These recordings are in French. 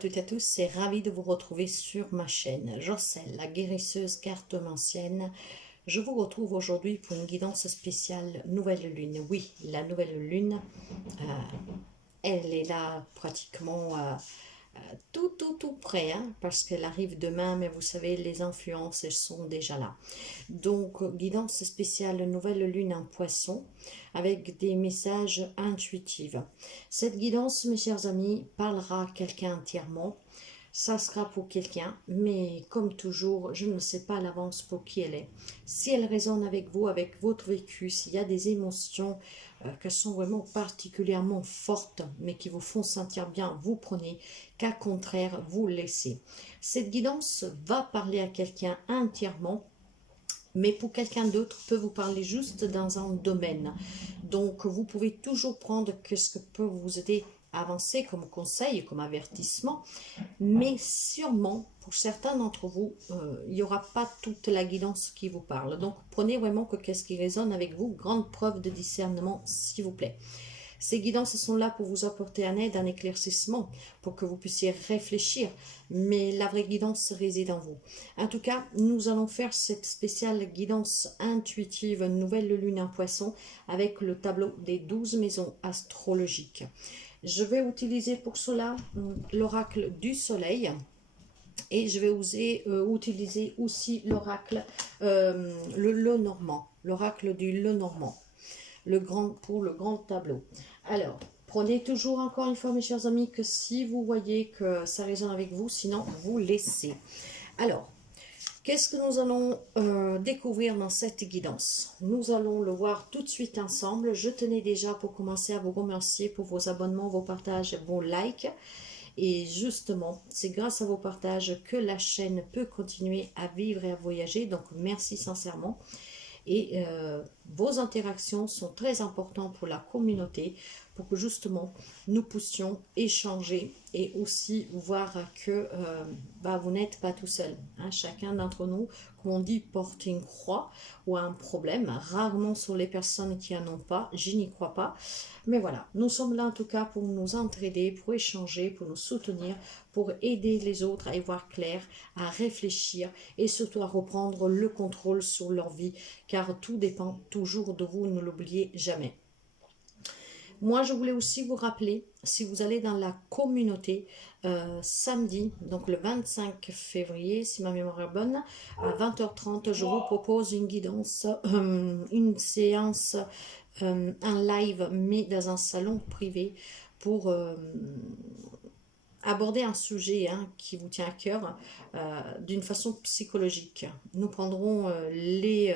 toutes et à tous, c'est ravi de vous retrouver sur ma chaîne. Jocelle, la guérisseuse cartomancienne. Je vous retrouve aujourd'hui pour une guidance spéciale nouvelle lune. Oui, la nouvelle lune, elle est là pratiquement tout près, hein, parce qu'elle arrive demain, mais vous savez, les influences, elles sont déjà là. Donc, guidance spéciale nouvelle lune en poisson, avec des messages intuitifs. Cette guidance, mes chers amis, parlera à quelqu'un entièrement. Ça sera pour quelqu'un, mais comme toujours, je ne sais pas à l'avance pour qui elle est. Si elle résonne avec vous, avec votre vécu, s'il y a des émotions qui sont vraiment particulièrement fortes, mais qui vous font sentir bien, vous prenez, qu'à contraire, vous laissez. Cette guidance va parler à quelqu'un entièrement, mais pour quelqu'un d'autre peut vous parler juste dans un domaine. Donc, vous pouvez toujours prendre ce que peut vous aider à avancer comme conseil, comme avertissement, mais sûrement, pour certains d'entre vous, il n'y aura pas toute la guidance qui vous parle. Donc, prenez vraiment que qu'est-ce qui résonne avec vous, grande preuve de discernement, s'il vous plaît. Ces guidances sont là pour vous apporter un aide, un éclaircissement, pour que vous puissiez réfléchir, mais la vraie guidance réside en vous. En tout cas, nous allons faire cette spéciale guidance intuitive, nouvelle lune en poisson, avec le tableau des 12 maisons astrologiques. Je vais utiliser pour cela l'oracle du soleil. Et je vais utiliser aussi l'oracle, le Lenormand, l'oracle du Lenormand, pour le grand tableau. Alors, prenez toujours encore une fois, mes chers amis, que si vous voyez que ça résonne avec vous, sinon vous laissez. Alors, qu'est-ce que nous allons découvrir dans cette guidance? Nous allons le voir tout de suite ensemble. Je tenais déjà pour commencer à vous remercier pour vos abonnements, vos partages, vos likes. Et justement, c'est grâce à vos partages que la chaîne peut continuer à vivre et à voyager. Donc, merci sincèrement. Et vos interactions sont très importantes pour la communauté, pour que justement nous puissions échanger et aussi voir que vous n'êtes pas tout seul. Hein. Chacun d'entre nous, comme on dit, porte une croix ou un problème. Rarement sur les personnes qui n'en ont pas, je n'y crois pas. Mais voilà, nous sommes là en tout cas pour nous entraider, pour échanger, pour nous soutenir, pour aider les autres à y voir clair, à réfléchir et surtout à reprendre le contrôle sur leur vie, car tout dépend toujours de vous, ne l'oubliez jamais. Moi, je voulais aussi vous rappeler, si vous allez dans la communauté, samedi, donc le 25 février, si ma mémoire est bonne, à 20h30, je vous propose une guidance, une séance, un live, mais dans un salon privé pour aborder un sujet qui vous tient à cœur d'une façon psychologique. Nous prendrons les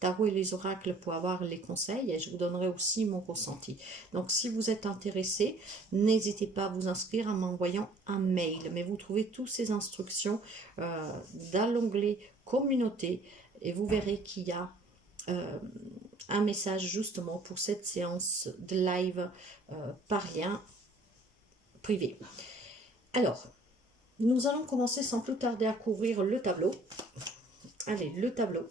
tarots et les oracles pour avoir les conseils et je vous donnerai aussi mon ressenti. Donc si vous êtes intéressé, n'hésitez pas à vous inscrire en m'envoyant un mail. Mais vous trouvez toutes ces instructions dans l'onglet communauté et vous verrez qu'il y a un message justement pour cette séance de live par lien privé. Alors, nous allons commencer sans plus tarder à couvrir le tableau. Allez, le tableau.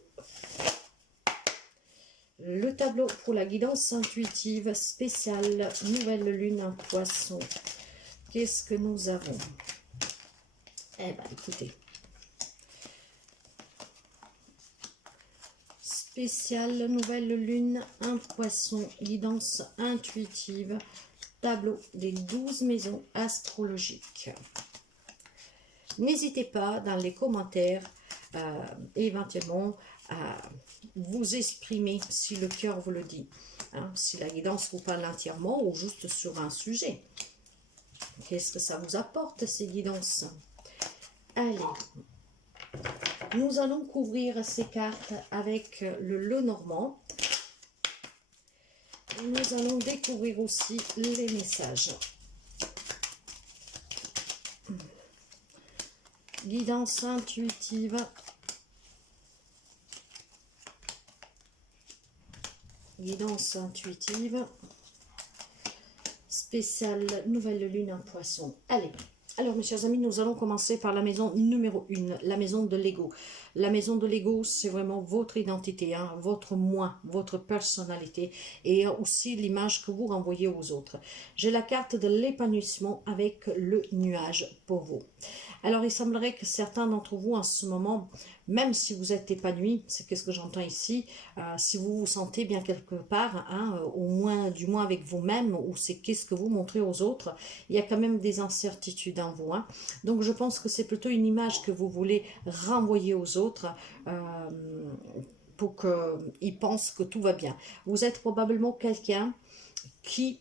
Le tableau pour la guidance intuitive spéciale nouvelle lune en poisson. Qu'est-ce que nous avons? Eh bien, écoutez. Spéciale nouvelle lune en poisson, guidance intuitive, tableau des 12 maisons astrologiques. N'hésitez pas dans les commentaires éventuellement à vous exprimer si le cœur vous le dit, hein, si la guidance vous parle entièrement ou juste sur un sujet. Qu'est-ce que ça vous apporte ces guidances? Allez, nous allons couvrir ces cartes avec le Lenormand. Et nous allons découvrir aussi les messages. Guidance intuitive. Guidance intuitive. Spéciale nouvelle lune en poisson. Allez. Alors, mes chers amis, nous allons commencer par la maison numéro 1, la maison de l'ego. La maison de l'ego, c'est vraiment votre identité, hein, votre moi, votre personnalité et aussi l'image que vous renvoyez aux autres. J'ai la carte de l'épanouissement avec le nuage pour vous. Alors, il semblerait que certains d'entre vous, en ce moment, même si vous êtes épanoui, c'est qu'est-ce que j'entends ici, si vous vous sentez bien quelque part, hein, au moins, du moins avec vous-même, ou c'est qu'est-ce que vous montrez aux autres, il y a quand même des incertitudes en vous. Hein. Donc, je pense que c'est plutôt une image que vous voulez renvoyer aux autres, pour qu'ils pensent que tout va bien. Vous êtes probablement quelqu'un qui,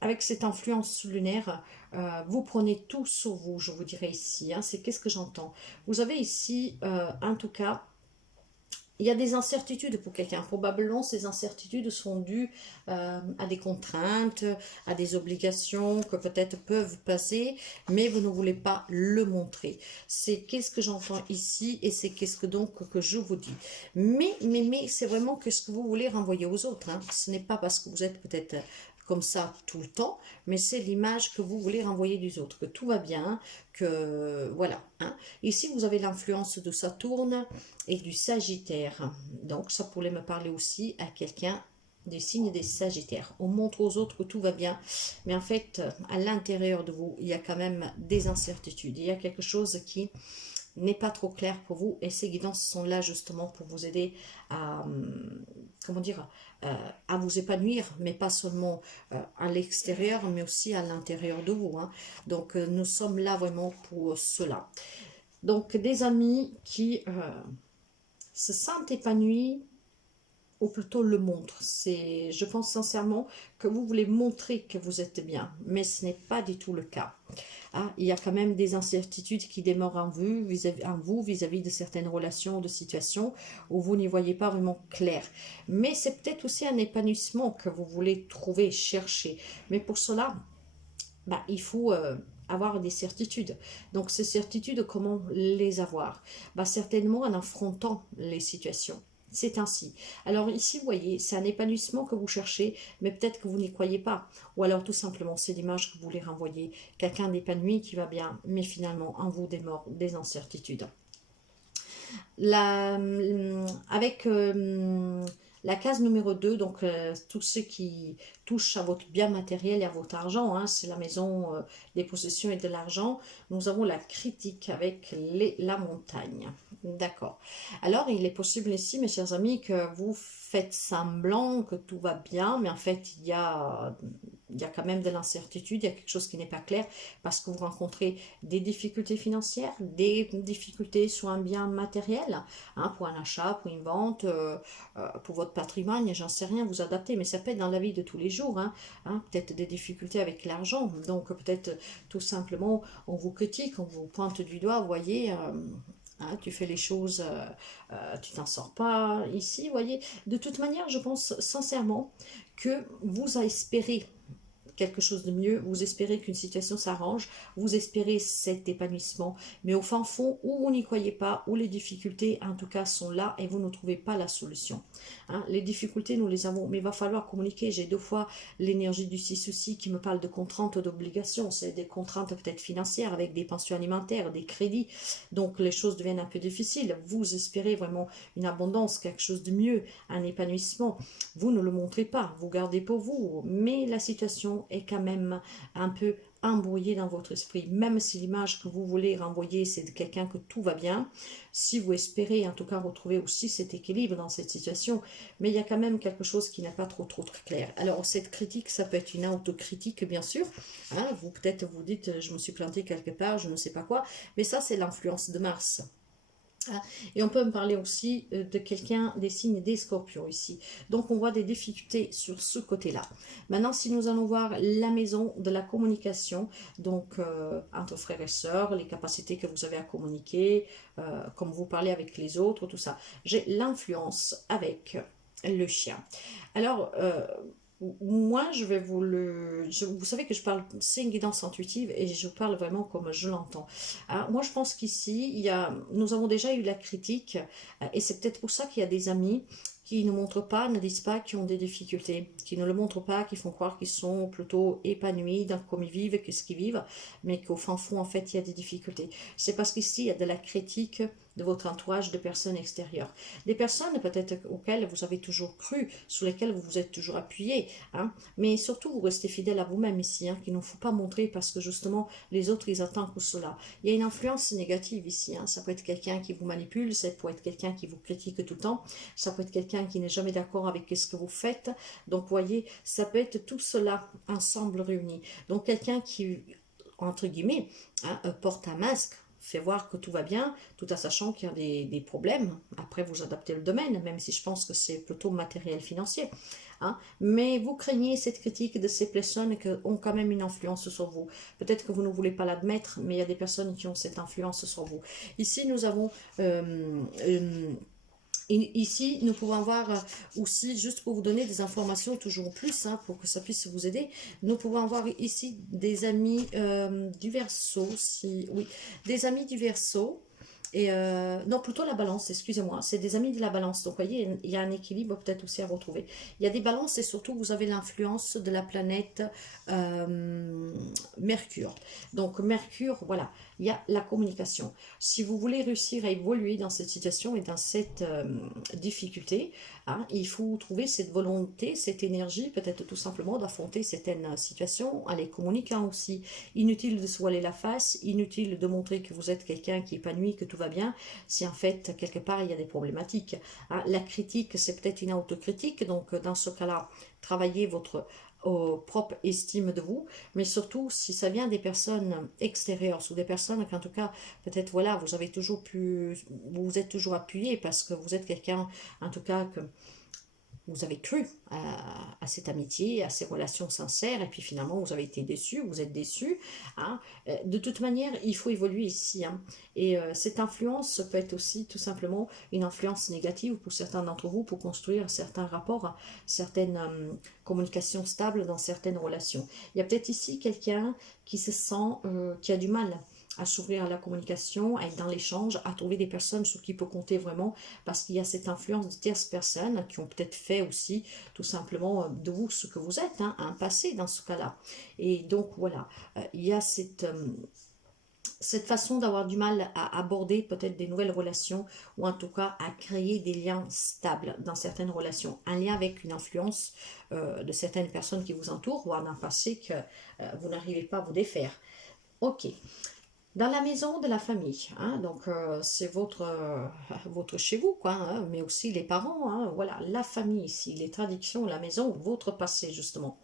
avec cette influence lunaire, vous prenez tout sur vous, je vous dirais ici. Hein, c'est qu'est-ce que j'entends. Vous avez ici, en tout cas, il y a des incertitudes pour quelqu'un. Probablement, ces incertitudes sont dues à des contraintes, à des obligations que peut-être peuvent passer, mais vous ne voulez pas le montrer. C'est qu'est-ce que j'entends ici et c'est qu'est-ce que donc que je vous dis. Mais c'est vraiment que ce que vous voulez renvoyer aux autres. Hein. Ce n'est pas parce que vous êtes peut-être comme ça tout le temps, mais c'est l'image que vous voulez renvoyer des autres, que tout va bien, que voilà. Hein. Ici, vous avez l'influence de Saturne et du Sagittaire. Donc, ça pourrait me parler aussi à quelqu'un des signes des Sagittaires. On montre aux autres que tout va bien, mais en fait, à l'intérieur de vous, il y a quand même des incertitudes. Il y a quelque chose qui n'est pas trop clair pour vous et ces guidances sont là justement pour vous aider à, comment dire, à vous épanouir, mais pas seulement à l'extérieur, mais aussi à l'intérieur de vous. Hein. Donc, nous sommes là vraiment pour cela. Donc, des amis qui se sentent épanouis, ou plutôt le montrent. Je pense sincèrement que vous voulez montrer que vous êtes bien, mais ce n'est pas du tout le cas. Ah, il y a quand même des incertitudes qui demeurent en vous vis-à-vis de certaines relations, de situations où vous n'y voyez pas vraiment clair. Mais c'est peut-être aussi un épanouissement que vous voulez trouver, chercher. Mais pour cela, il faut avoir des certitudes. Donc ces certitudes, comment les avoir? Certainement en affrontant les situations. C'est ainsi. Alors ici, vous voyez, c'est un épanouissement que vous cherchez, mais peut-être que vous n'y croyez pas. Ou alors tout simplement, c'est l'image que vous voulez renvoyer. Quelqu'un d'épanoui qui va bien, mais finalement, en vous démord des incertitudes. Avec la case numéro 2, donc tout ce qui touche à votre bien matériel et à votre argent, hein, c'est la maison des possessions et de l'argent. Nous avons la critique avec la montagne. D'accord. Alors, il est possible ici, mes chers amis, que vous faites semblant que tout va bien, mais en fait, il y a quand même de l'incertitude, il y a quelque chose qui n'est pas clair, parce que vous rencontrez des difficultés financières, des difficultés sur un bien matériel, hein, pour un achat, pour une vente, pour votre patrimoine, j'en sais rien, vous adaptez, mais ça peut être dans la vie de tous les jours, peut-être des difficultés avec l'argent, donc peut-être tout simplement on vous critique, on vous pointe du doigt, vous voyez, tu fais les choses, tu t'en sors pas ici, vous voyez. De toute manière, je pense sincèrement que vous espérez quelque chose de mieux, vous espérez qu'une situation s'arrange, vous espérez cet épanouissement, mais au fin fond, où vous n'y croyez pas, où les difficultés en tout cas sont là et vous ne trouvez pas la solution. Hein, les difficultés, nous les avons, mais il va falloir communiquer. J'ai 2 fois l'énergie du 6 aussi qui me parle de contraintes, d'obligations, c'est des contraintes peut-être financières avec des pensions alimentaires, des crédits, donc les choses deviennent un peu difficiles. Vous espérez vraiment une abondance, quelque chose de mieux, un épanouissement, vous ne le montrez pas, vous gardez pour vous, mais la situation est quand même un peu embrouillé dans votre esprit, même si l'image que vous voulez renvoyer c'est de quelqu'un que tout va bien, si vous espérez en tout cas retrouver aussi cet équilibre dans cette situation, mais il y a quand même quelque chose qui n'est pas trop clair. Alors cette critique, ça peut être une autocritique bien sûr, hein, vous peut-être vous dites je me suis planté quelque part, je ne sais pas quoi, mais ça c'est l'influence de Mars. Et on peut me parler aussi de quelqu'un des signes des scorpions ici. Donc on voit des difficultés sur ce côté-là. Maintenant, si nous allons voir la maison de la communication, donc entre frères et sœurs, les capacités que vous avez à communiquer, comme vous parlez avec les autres, tout ça. J'ai l'influence avec le chien. Alors, moi, je vais vous savez que je parle, c'est une guidance intuitive et je parle vraiment comme je l'entends. Moi, je pense qu'ici, nous avons déjà eu la critique et c'est peut-être pour ça qu'il y a des amis qui ne montrent pas, ne disent pas qu'ils ont des difficultés, qui ne le montrent pas, qui font croire qu'ils sont plutôt épanouis dans comment ils vivent, qu'est-ce qu'ils vivent, mais qu'au fin fond, en fait, il y a des difficultés. C'est parce qu'ici, il y a de la critique de votre entourage, de personnes extérieures. Des personnes peut-être auxquelles vous avez toujours cru, sur lesquelles vous vous êtes toujours appuyé, hein, mais surtout vous restez fidèle à vous-même ici, hein, qu'il ne faut pas montrer parce que justement les autres ils attendent que cela. Il y a une influence négative ici, hein. Ça peut être quelqu'un qui vous manipule, ça peut être quelqu'un qui vous critique tout le temps, ça peut être quelqu'un qui n'est jamais d'accord avec ce que vous faites, donc voyez, ça peut être tout cela ensemble réuni. Donc quelqu'un qui, entre guillemets, hein, porte un masque, fait voir que tout va bien, tout en sachant qu'il y a des problèmes. Après, vous adaptez le domaine, même si je pense que c'est plutôt matériel financier. Hein. Mais vous craignez cette critique de ces personnes qui ont quand même une influence sur vous. Peut-être que vous ne voulez pas l'admettre, mais il y a des personnes qui ont cette influence sur vous. Ici, nous avons... ici, nous pouvons voir aussi, juste pour vous donner des informations toujours plus, hein, pour que ça puisse vous aider, nous pouvons avoir ici des amis du Verseau, si, oui, des amis du Verseau, et non, plutôt la balance, excusez-moi, c'est des amis de la balance. Donc, vous voyez, il y a un équilibre peut-être aussi à retrouver. Il y a des balances et surtout, vous avez l'influence de la planète Mercure. Donc, Mercure, voilà, il y a la communication. Si vous voulez réussir à évoluer dans cette situation et dans cette difficulté, hein, il faut trouver cette volonté, cette énergie, peut-être tout simplement d'affronter certaines situations, en les communiquant aussi. Inutile de se voiler la face, inutile de montrer que vous êtes quelqu'un qui est épanoui, que tout va bien, si en fait, quelque part, il y a des problématiques. Hein. La critique, c'est peut-être une autocritique, donc dans ce cas-là, travaillez votre propre estime de vous, mais surtout si ça vient des personnes extérieures ou des personnes qu'en tout cas peut-être voilà vous avez toujours pu, vous vous êtes toujours appuyé parce que vous êtes quelqu'un en tout cas que vous avez cru à cette amitié, à ces relations sincères, et puis finalement vous avez été déçu, vous êtes déçu. Hein. De toute manière, il faut évoluer ici. Hein. Et cette influence peut être aussi tout simplement une influence négative pour certains d'entre vous, pour construire certains rapports, certaines communications stables dans certaines relations. Il y a peut-être ici quelqu'un qui se sent, qui a du mal à s'ouvrir à la communication, à être dans l'échange, à trouver des personnes sur qui il peut compter vraiment, parce qu'il y a cette influence de tierces personnes qui ont peut-être fait aussi tout simplement de vous ce que vous êtes, hein, un passé dans ce cas-là. Et donc voilà, il y a cette façon d'avoir du mal à aborder peut-être des nouvelles relations ou en tout cas à créer des liens stables dans certaines relations. Un lien avec une influence de certaines personnes qui vous entourent ou d'un passé que vous n'arrivez pas à vous défaire. Ok. Dans la maison de la famille, hein, donc c'est votre chez vous, quoi, hein, mais aussi les parents, hein, voilà, la famille ici, les traditions, la maison, votre passé justement.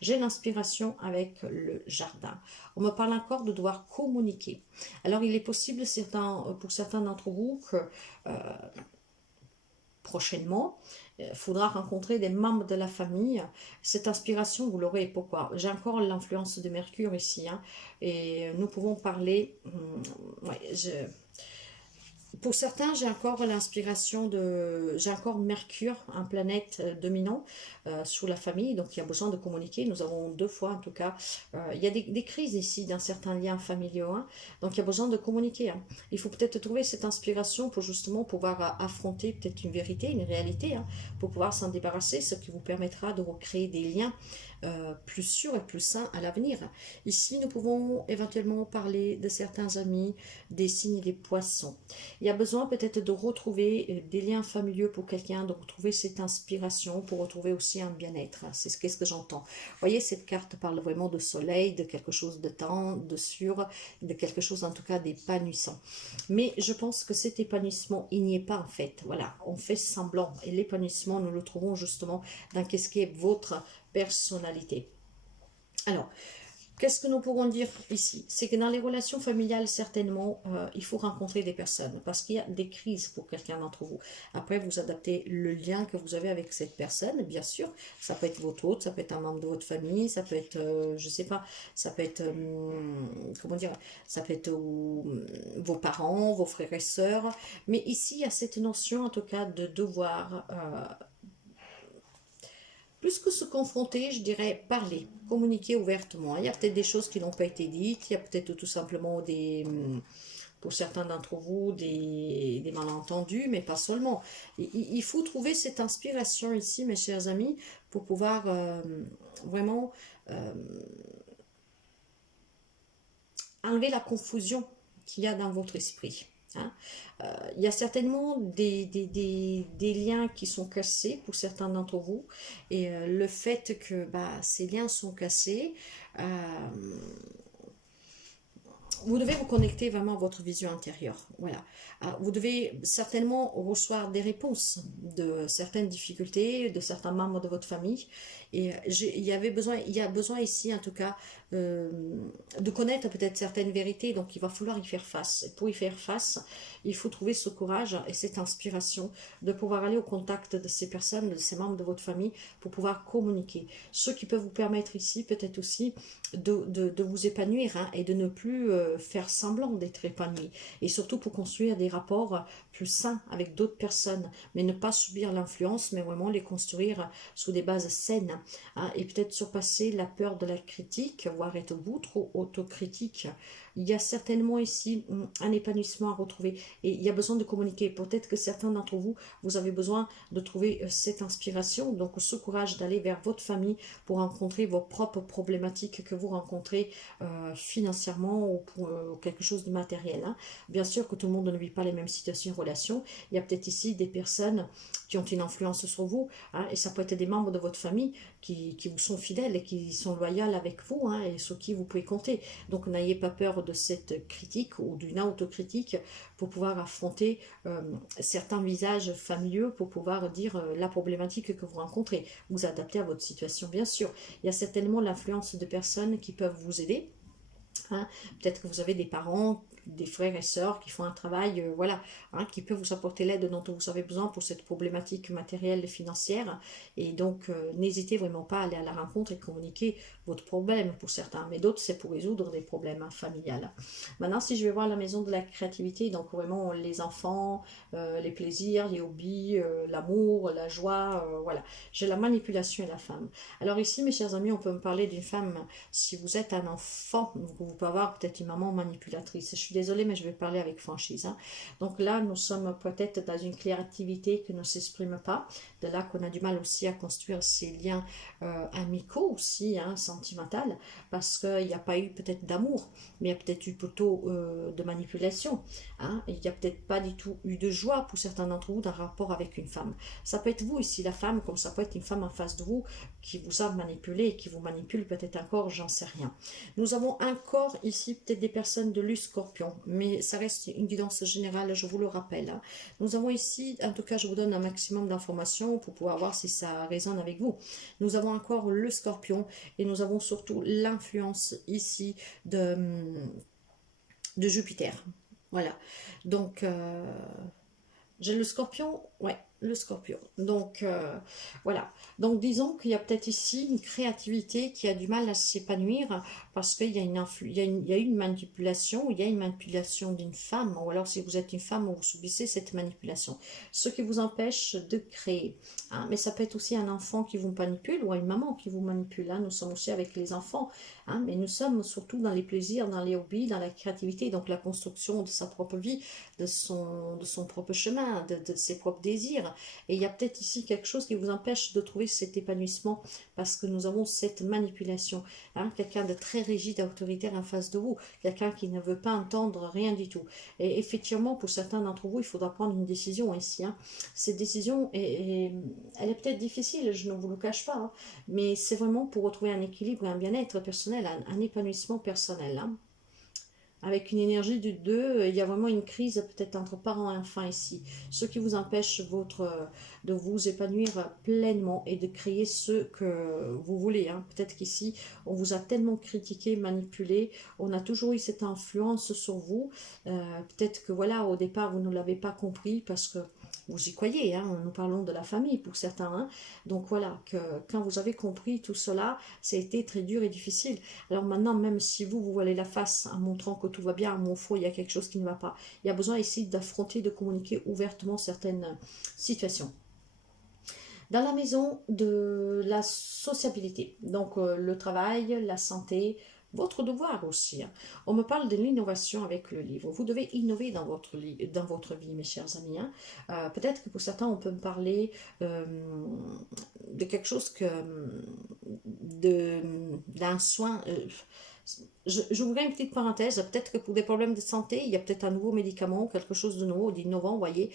J'ai l'inspiration avec le jardin. On me parle encore de devoir communiquer. Alors il est possible pour certains d'entre vous que prochainement, il faudra rencontrer des membres de la famille. Cette inspiration, vous l'aurez. Pourquoi? J'ai encore l'influence de Mercure ici. Hein, et nous pouvons parler... ouais, pour certains, j'ai encore l'inspiration de... J'ai encore Mercure, un planète dominant sur la famille, donc il y a besoin de communiquer. Nous avons deux fois, en tout cas, il y a des crises ici dans certains liens familiaux, hein, donc il y a besoin de communiquer. Hein. Il faut peut-être trouver cette inspiration pour justement pouvoir affronter peut-être une vérité, une réalité, hein, pour pouvoir s'en débarrasser, ce qui vous permettra de recréer des liens plus sûrs et plus sains à l'avenir. Ici, nous pouvons éventuellement parler de certains amis, des signes des poissons. Il y a besoin peut-être de retrouver des liens familiaux pour quelqu'un, de retrouver cette inspiration, pour retrouver aussi un bien-être. C'est ce que j'entends. Vous voyez, cette carte parle vraiment de soleil, de quelque chose de tendre, de sûr, de quelque chose en tout cas d'épanouissant. Mais je pense que cet épanouissement, il n'y est pas en fait. Voilà, on fait semblant. Et l'épanouissement, nous le trouvons justement dans qu'est-ce qui est votre personnalité. Alors, qu'est-ce que nous pourrons dire ici? C'est que dans les relations familiales, certainement, il faut rencontrer des personnes parce qu'il y a des crises pour quelqu'un d'entre vous. Après, vous adaptez le lien que vous avez avec cette personne, bien sûr. Ça peut être votre hôte, ça peut être un membre de votre famille, ça peut être, je sais pas, ça peut être, comment dire, ça peut être vos parents, vos frères et sœurs. Mais ici, il y a cette notion, en tout cas, de devoir... plus que se confronter, je dirais parler, communiquer ouvertement. Il y a peut-être des choses qui n'ont pas été dites, il y a peut-être tout simplement pour certains d'entre vous, des malentendus, mais pas seulement. Il faut trouver cette inspiration ici, mes chers amis, pour pouvoir vraiment enlever la confusion qu'il y a dans votre esprit. Hein. Il y a certainement des liens qui sont cassés pour certains d'entre vous. Et le fait que bah, ces liens sont cassés, euh, vous devez vous connecter vraiment à votre vision intérieure. Voilà. Vous devez certainement recevoir des réponses de certaines difficultés, de certains membres de votre famille. Et il y a besoin ici, en tout cas, euh, de connaître peut-être certaines vérités. Donc, il va falloir y faire face. Et pour y faire face, il faut trouver ce courage et cette inspiration de pouvoir aller au contact de ces personnes, de ces membres de votre famille, pour pouvoir communiquer. Ce qui peut vous permettre ici, peut-être aussi, de vous épanouir, hein, et de ne plus faire semblant d'être épanoui. Et surtout pour construire des rapports plus sains avec d'autres personnes, mais ne pas subir l'influence, mais vraiment les construire sous des bases saines, hein, et peut-être surpasser la peur de la critique, voire être vous trop autocritique. Il y a certainement ici un épanouissement à retrouver et il y a besoin de communiquer. Peut-être que certains d'entre vous, vous avez besoin de trouver cette inspiration, donc ce courage d'aller vers votre famille pour rencontrer vos propres problématiques que vous rencontrez financièrement ou pour quelque chose de matériel, hein. Bien sûr que tout le monde ne vit pas les mêmes situations et relations. Il y a peut-être ici des personnes qui ont une influence sur vous, hein, et ça peut être des membres de votre famille qui vous sont fidèles et qui sont loyaux avec vous, hein, et sur qui vous pouvez compter. Donc n'ayez pas peur de cette critique ou d'une autocritique pour pouvoir affronter certains visages familiaux, pour pouvoir dire la problématique que vous rencontrez, vous adapter à votre situation bien sûr. Il y a certainement l'influence de personnes qui peuvent vous aider. Hein. Peut-être que vous avez des parents, des frères et sœurs qui font un travail, voilà, hein, qui peut vous apporter l'aide dont vous avez besoin pour cette problématique matérielle et financière. Et donc, n'hésitez vraiment pas à aller à la rencontre et communiquer votre problème pour certains. Mais d'autres, c'est pour résoudre des problèmes, hein, familiales. Maintenant, si je vais voir la maison de la créativité, donc vraiment les enfants, les plaisirs, les hobbies, l'amour, la joie, voilà. J'ai la manipulation et la femme. Alors ici, mes chers amis, on peut me parler d'une femme. Si vous êtes un enfant, vous pouvez avoir peut-être une maman manipulatrice. Je suis désolée, mais je vais parler avec franchise, hein. Donc là, nous sommes peut-être dans une créativité qui ne s'exprime pas. De là qu'on a du mal aussi à construire ces liens amicaux aussi, hein, sentimental, parce qu'il n'y a pas eu peut-être d'amour, mais il y a peut-être eu plutôt de manipulation, hein. Il n'y a peut-être pas du tout eu de joie pour certains d'entre vous d'un rapport avec une femme. Ça peut être vous ici, la femme, comme ça peut être une femme en face de vous qui vous a manipulé, qui vous manipule peut-être encore, j'en sais rien. Nous avons encore ici peut-être des personnes de l'U-Scorpion, mais ça reste une guidance générale, je vous le rappelle, hein. Nous avons ici, en tout cas je vous donne un maximum d'informations pour pouvoir voir si ça résonne avec vous. Nous avons encore le Scorpion et nous avons surtout l'influence ici de Jupiter. Voilà. Donc, j'ai le Scorpion, ouais, le Scorpion. Donc, voilà. Donc, disons qu'il y a peut-être ici une créativité qui a du mal à s'épanouir parce qu'il y a il y a une manipulation, il y a une manipulation d'une femme, ou alors si vous êtes une femme, vous subissez cette manipulation. Ce qui vous empêche de créer, hein. Mais ça peut être aussi un enfant qui vous manipule ou une maman qui vous manipule, hein. Nous sommes aussi avec les enfants, hein, mais nous sommes surtout dans les plaisirs, dans les hobbies, dans la créativité, donc la construction de sa propre vie, de son propre chemin, de ses propres désirs. Et il y a peut-être ici quelque chose qui vous empêche de trouver cet épanouissement parce que nous avons cette manipulation, hein, quelqu'un de très rigide, autoritaire en face de vous, quelqu'un qui ne veut pas entendre rien du tout. Et effectivement, pour certains d'entre vous, il faudra prendre une décision ici, hein. Cette décision, elle est peut-être difficile, je ne vous le cache pas, hein, mais c'est vraiment pour retrouver un équilibre et un bien-être personnel, un épanouissement personnel, hein. Avec une énergie du 2, il y a vraiment une crise peut-être entre parents et enfants ici. Ce qui vous empêche de vous épanouir pleinement et de créer ce que vous voulez, hein. Peut-être qu'ici, on vous a tellement critiqué, manipulé, on a toujours eu cette influence sur vous. Peut-être que voilà, au départ, vous ne l'avez pas compris parce que vous y croyez, hein, nous parlons de la famille pour certains, hein. Donc voilà, que quand vous avez compris tout cela, ça a été très dur et difficile. Alors maintenant, même si vous voilez la face en montrant que tout va bien, mon faux, il y a quelque chose qui ne va pas. Il y a besoin ici d'affronter, de communiquer ouvertement certaines situations. Dans la maison de la sociabilité, donc le travail, la santé, votre devoir aussi, hein. On me parle de l'innovation avec le livre. Vous devez innover dans votre vie, mes chers amis, hein. Peut-être que pour certains, on peut me parler de quelque chose d'un soin. j'ouvrais une petite parenthèse, peut-être que pour des problèmes de santé, il y a peut-être un nouveau médicament, quelque chose de nouveau, d'innovant, vous voyez,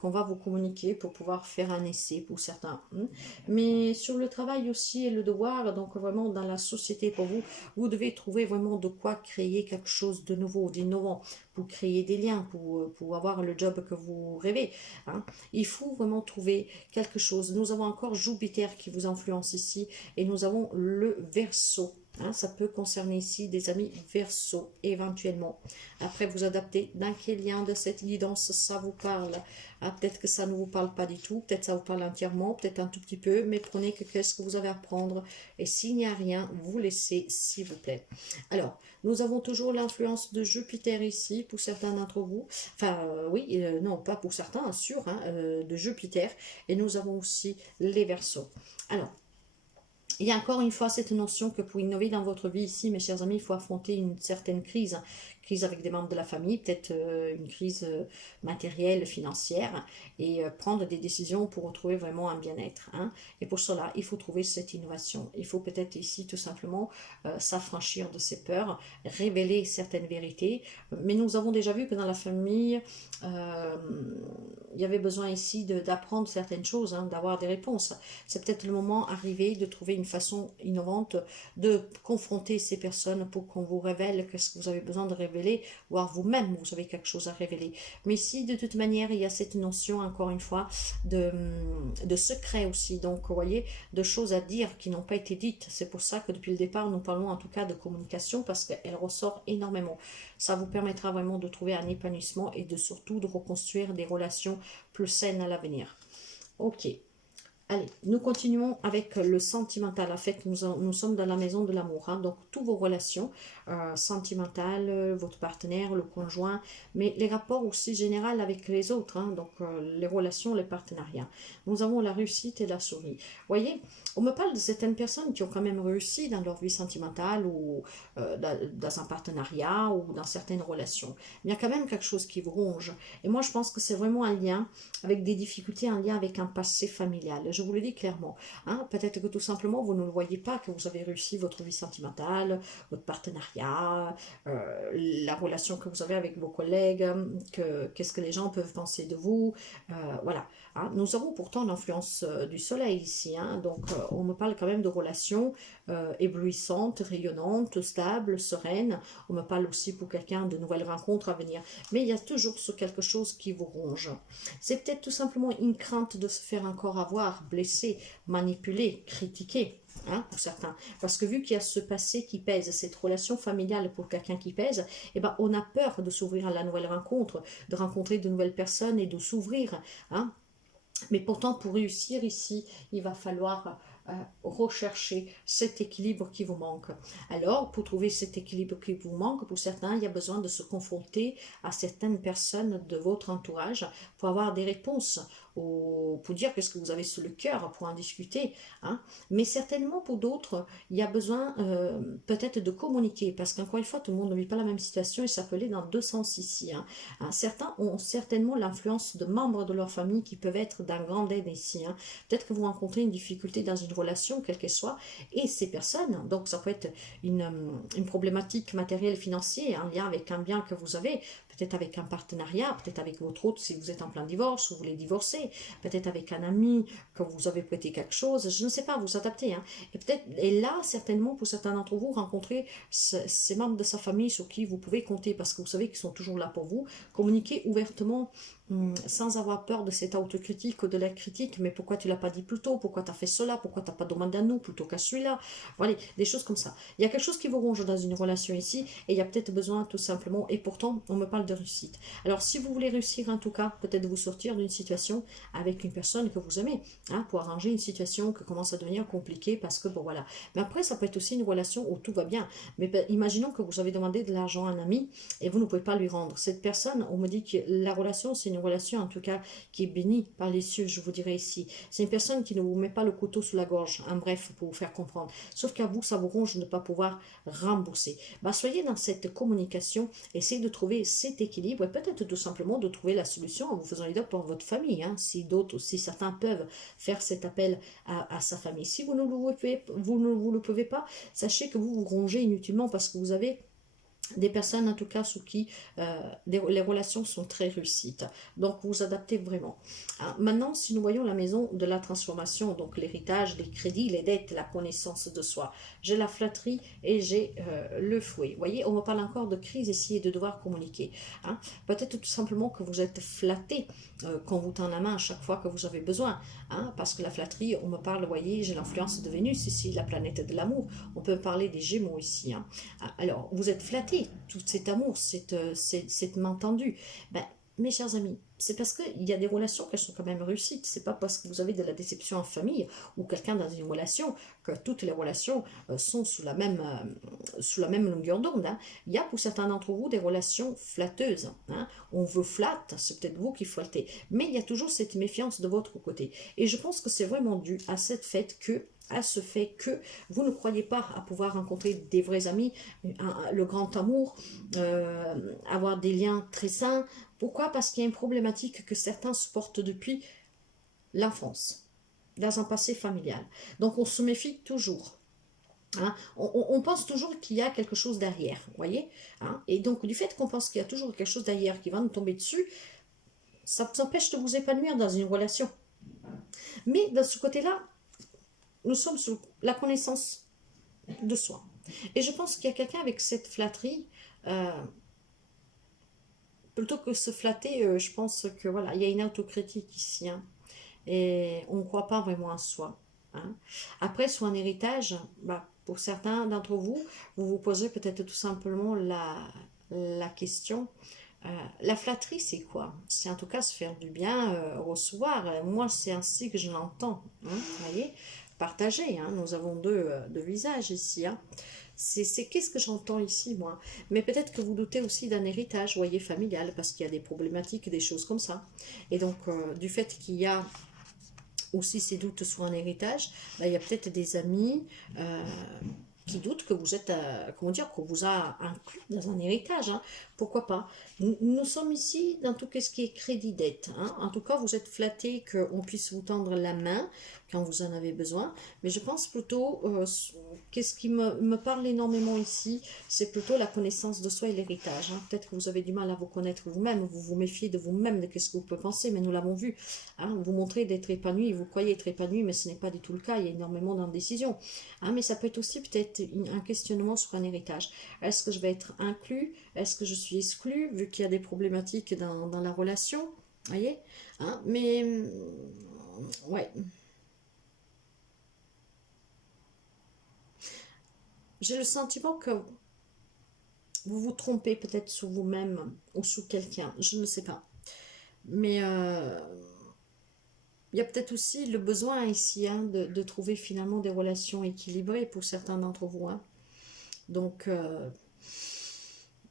qu'on va vous communiquer pour pouvoir faire un essai pour certains. Hein. Mais sur le travail aussi et le devoir, donc vraiment dans la société pour vous, vous devez trouver vraiment de quoi créer quelque chose de nouveau, d'innovant, pour créer des liens, pour avoir le job que vous rêvez. Hein. Il faut vraiment trouver quelque chose. Nous avons encore Jupiter qui vous influence ici et nous avons le Verseau. Hein, ça peut concerner ici des amis Verseau éventuellement. Après, vous adaptez dans quel lien de cette guidance ça vous parle. Ah, peut-être que ça ne vous parle pas du tout, peut-être ça vous parle entièrement, peut-être un tout petit peu, mais prenez que qu'est-ce que vous avez à prendre. Et s'il n'y a rien, vous laissez, s'il vous plaît. Alors, nous avons toujours l'influence de Jupiter ici, pour certains d'entre vous. Enfin, oui, non, pas pour certains, sûr, hein, de Jupiter. Et nous avons aussi les Verseaux. Alors, il y a encore une fois cette notion que pour innover dans votre vie ici, mes chers amis, il faut affronter une certaine crise. Crise avec des membres de la famille, peut-être une crise matérielle, financière, et prendre des décisions pour retrouver vraiment un bien-être. Hein. Et pour cela, il faut trouver cette innovation. Il faut peut-être ici tout simplement s'affranchir de ses peurs, révéler certaines vérités. Mais nous avons déjà vu que dans la famille, euh, il y avait besoin ici d'apprendre certaines choses, hein, d'avoir des réponses. C'est peut-être le moment arrivé de trouver une façon innovante de confronter ces personnes pour qu'on vous révèle ce que vous avez besoin de révéler, voire vous-même, vous avez quelque chose à révéler. Mais ici, de toute manière, il y a cette notion, encore une fois, de secret aussi. Donc, vous voyez, de choses à dire qui n'ont pas été dites. C'est pour ça que depuis le départ, nous parlons en tout cas de communication parce qu'elle ressort énormément. Ça vous permettra vraiment de trouver un épanouissement et de surtout de reconstruire des relations plus saines à l'avenir. Ok. Allez, nous continuons avec le sentimental. En fait, nous sommes dans la maison de l'amour. Hein, donc, toutes vos relations sentimentales, votre partenaire, le conjoint, mais les rapports aussi généraux avec les autres. Hein, donc, les relations, les partenariats. Nous avons la réussite et la souris. Vous voyez, on me parle de certaines personnes qui ont quand même réussi dans leur vie sentimentale ou dans un partenariat ou dans certaines relations. Il y a quand même quelque chose qui vous ronge. Et moi, je pense que c'est vraiment un lien avec des difficultés, un lien avec un passé familial. Je vous le dis clairement. Hein, peut-être que tout simplement, vous ne le voyez pas, que vous avez réussi votre vie sentimentale, votre partenariat, la relation que vous avez avec vos collègues, qu'est-ce que les gens peuvent penser de vous. Voilà. Hein, nous avons pourtant l'influence du soleil ici. Hein, donc, on me parle quand même de relations éblouissantes, rayonnantes, stables, sereines. On me parle aussi pour quelqu'un de nouvelles rencontres à venir. Mais il y a toujours ce quelque chose qui vous ronge. C'est peut-être tout simplement une crainte de se faire encore avoir, blesser, manipuler, critiquer. Hein, pour certains. Parce que vu qu'il y a ce passé qui pèse, cette relation familiale pour quelqu'un qui pèse, eh ben, on a peur de s'ouvrir à la nouvelle rencontre, de rencontrer de nouvelles personnes et de s'ouvrir. Hein. Mais pourtant, pour réussir ici, il va falloir rechercher cet équilibre qui vous manque. Alors, pour trouver cet équilibre qui vous manque, pour certains, il y a besoin de se confronter à certaines personnes de votre entourage pour avoir des réponses, pour dire qu'est-ce que vous avez sur le cœur, pour en discuter. Hein. Mais certainement, pour d'autres, il y a besoin peut-être de communiquer, parce qu'encore une fois, tout le monde ne vit pas la même situation et ça peut aller dans deux sens ici. Hein. Hein, certains ont certainement l'influence de membres de leur famille qui peuvent être d'un grand aide ici. Hein. Peut-être que vous rencontrez une difficulté dans une relation, quelle qu'elle soit, et ces personnes, donc ça peut être une problématique matérielle financière en lien avec un bien que vous avez, peut-être avec un partenariat, peut-être avec votre autre si vous êtes en plein divorce ou vous voulez divorcer, peut-être avec un ami que vous avez prêté quelque chose, je ne sais pas, vous adaptez. Hein. Et là, certainement, pour certains d'entre vous, rencontrer ces membres de sa famille sur qui vous pouvez compter parce que vous savez qu'ils sont toujours là pour vous, communiquer ouvertement sans avoir peur de cette autocritique ou de la critique, mais pourquoi tu l'as pas dit plus tôt, pourquoi tu as fait cela, pourquoi tu n'as pas demandé à nous plutôt qu'à celui-là, voilà, des choses comme ça. Il y a quelque chose qui vous ronge dans une relation ici, et il y a peut-être besoin tout simplement, et pourtant on me parle de réussite. Alors si vous voulez réussir en tout cas, peut-être vous sortir d'une situation avec une personne que vous aimez, hein, pour arranger une situation qui commence à devenir compliquée, parce que bon voilà, mais après ça peut être aussi une relation où tout va bien, mais imaginons que vous avez demandé de l'argent à un ami, et vous ne pouvez pas lui rendre. Cette personne, on me dit que la relation c'est une relation en tout cas qui est bénie par les cieux, je vous dirais ici. C'est une personne qui ne vous met pas le couteau sous la gorge, en bref, pour vous faire comprendre. Sauf qu'à vous, ça vous ronge de ne pas pouvoir rembourser. Bah, soyez dans cette communication, essayez de trouver cet équilibre et peut-être tout simplement de trouver la solution en vous faisant aider pour votre famille. Hein, si d'autres, si certains peuvent faire cet appel à sa famille. Si vous ne vous le pouvez pas, sachez que vous vous rongez inutilement parce que vous avez des personnes en tout cas sous qui les relations sont très réussites. Donc vous adaptez vraiment. Hein. Maintenant, si nous voyons la maison de la transformation, donc l'héritage, les crédits, les dettes, la connaissance de soi, j'ai la flatterie et j'ai le fouet. Vous voyez, on me parle encore de crise ici et de devoir communiquer. Hein. Peut-être tout simplement que vous êtes flatté qu'on vous tend la main à chaque fois que vous avez besoin. Hein, parce que la flatterie, on me parle, vous voyez, j'ai l'influence de Vénus ici, la planète de l'amour. On peut parler des Gémeaux ici. Hein. Alors, vous êtes flatté, tout cet amour, cette main tendue. Ben, mes chers amis, c'est parce qu'il y a des relations qui sont quand même réussites. C'est pas parce que vous avez de la déception en famille ou quelqu'un dans une relation que toutes les relations sont sous la même longueur d'onde. Hein. Il y a pour certains d'entre vous des relations flatteuses. Hein. On vous flatte, c'est peut-être vous qui flattez, mais il y a toujours cette méfiance de votre côté. Et je pense que c'est vraiment dû à cette fait que à ce fait que vous ne croyez pas à pouvoir rencontrer des vrais amis, le grand amour, avoir des liens très sains. Pourquoi? Parce qu'il y a une problématique que certains supportent depuis l'enfance, dans un passé familial. Donc on se méfie toujours. Hein? On pense toujours qu'il y a quelque chose derrière, vous voyez? Hein? Et donc du fait qu'on pense qu'il y a toujours quelque chose derrière qui va nous tomber dessus, ça vous empêche de vous épanouir dans une relation. Mais de ce côté-là, nous sommes sur la connaissance de soi. Et je pense qu'il y a quelqu'un avec cette flatterie, plutôt que se flatter, je pense que voilà, il y a une autocritique ici. Hein, et on ne croit pas vraiment en soi. Hein. Après, sur un héritage, bah, pour certains d'entre vous, vous vous posez peut-être tout simplement la question. La flatterie, c'est quoi? C'est en tout cas se faire du bien, recevoir. Moi, c'est ainsi que je l'entends. Hein, vous voyez? Partager. Hein, nous avons deux visages ici. Hein. C'est qu'est-ce que j'entends ici, moi. Mais peut-être que vous doutez aussi d'un héritage, voyez, familial, parce qu'il y a des problématiques, des choses comme ça. Et donc, du fait qu'il y a aussi ces doutes sur un héritage, là, il y a peut-être des amis qui doutent que vous êtes, comment dire, qu'on vous a inclus dans un héritage. Hein. Pourquoi pas? Nous sommes ici dans tout ce qui est crédit dette. Hein. En tout cas, vous êtes flattés qu'on puisse vous tendre la main quand vous en avez besoin. Mais je pense plutôt, qu'est-ce qui me parle énormément ici, c'est plutôt la connaissance de soi et l'héritage. Hein. Peut-être que vous avez du mal à vous connaître vous-même, vous vous méfiez de vous-même, de ce que vous pouvez penser, mais nous l'avons vu. Hein. Vous montrez d'être épanoui, vous croyez être épanoui, mais ce n'est pas du tout le cas, il y a énormément d'indécision. Hein, mais ça peut être aussi peut-être un questionnement sur un héritage. Est-ce que je vais être inclus? Est-ce que je suis exclu, vu qu'il y a des problématiques dans la relation? Voyez? Hein, mais, ouais. J'ai le sentiment que vous vous trompez peut-être sur vous-même ou sur quelqu'un, je ne sais pas. Mais il y a peut-être aussi le besoin ici hein, de trouver finalement des relations équilibrées pour certains d'entre vous. Hein. Donc,